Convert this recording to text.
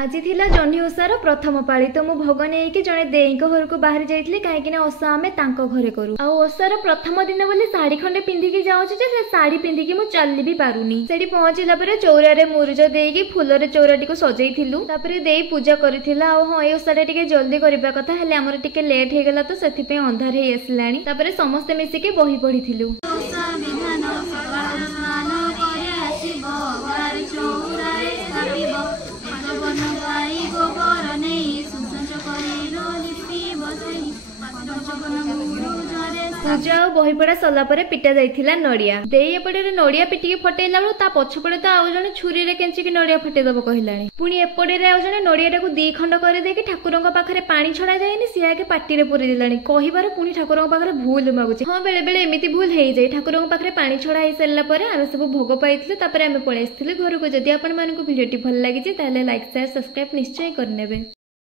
आज थिला जह्नी ओसार प्रथम पाली तो मु भोग नहीं जड़े देई घर को बाहरी जाइए कहीं ओसा आम घरे करूँ आ ओसार प्रथम दिन बोली साड़ी खंडे पिंधिकी जाऊँ से साड़ी पिंधिकी मु चली भी पारुनी से पहुंचला चौरारे मुरुज देकी फूलर चौराटी को सजैलु देई पूजा करथिला हाँ ये ओसाटा टिके जल्दी करबा कथा हेले हमर टिके लेट हो गला तो से अंधार हो आसलानी समस्ते मिसिके बही पढ़िथिलु। पूजा और बही पढ़ा सरला पिटा जाइथिला नड़िया देई एपटे नड़िया पिटिकी फटेला बेलू ता पछपड़े तो आउ जने छुरी रे केंचिकी नड़िया फटेदब कहलानी पुणी एपटे आउ जने नड़िया टाकू दी खंड कर देकी ठाकुरंक पाखरे पानी छड़ा जाएनी सी आके पाटी रे पुरी देलानी कहिबार पुणी ठाकुरंक पाखरे भूल मागुची हाँ बेले बेले एमिति भूल हे जाय ठाकुरंक पाखरे पानी छड़ा हे सारला परे आमे सब भोग पाइथिलु तापरे आमे पळै आस्थिलु घरको। जदि आपण मानकु भिडियोटी भल लागिछि ताले लाइक शेयर सब्सक्राइब निश्चय करनेबे।